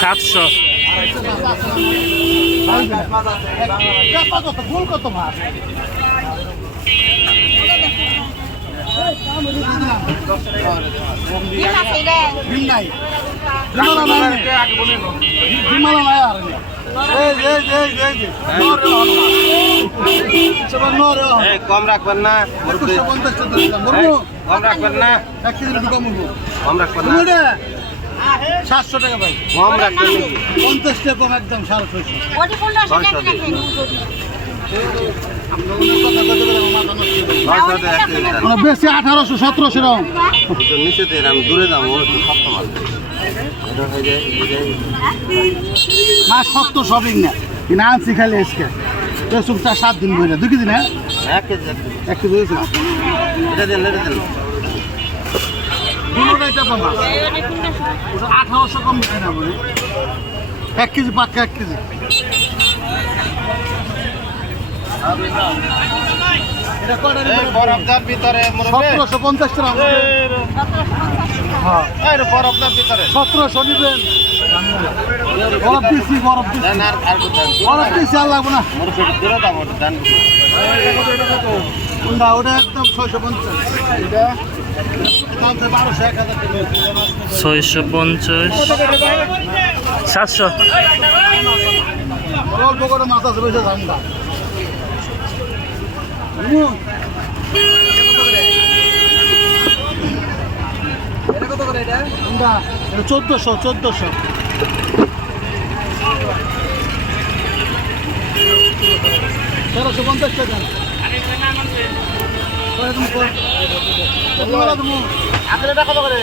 সাতশো কত মাছ কম রাখবেন না, কম রাখবেন না, কম রাখবেন না, 700 টাকা ভাই, কম রাখবেন নাকি? 50 টাকা কম, একদম 650। বেশি 1800 1700 এরকম নিচে দিয়ে আমি দূরে যাবো, একটু শক্ত মাছ এটা হয়ে যায়, মাছ শক্ত সবই না কিনা আনছি খালি আজকে 4-7 দিন বইলে 2 কেজি না 1 কেজি 1 কেজি হয়েছে এটা দেন, এটা দেন। দুটোটাই টাকা মাছ 1800 কম কিনা বলে 1 কেজি পাক্কা 1 কেজি বরফদার ভিতরে 1750 টাকা হ্যাঁ বরফদার ভিতরে 1700 নিবেন বরফ দিছি বরফ দিছি আর লাগবে না কোনটা ওটা একদম 650 এটা 650 700 অল্প করে মাছ আছে বেশি দাম না কত করে এটা 1400 1350 টাকা কত করে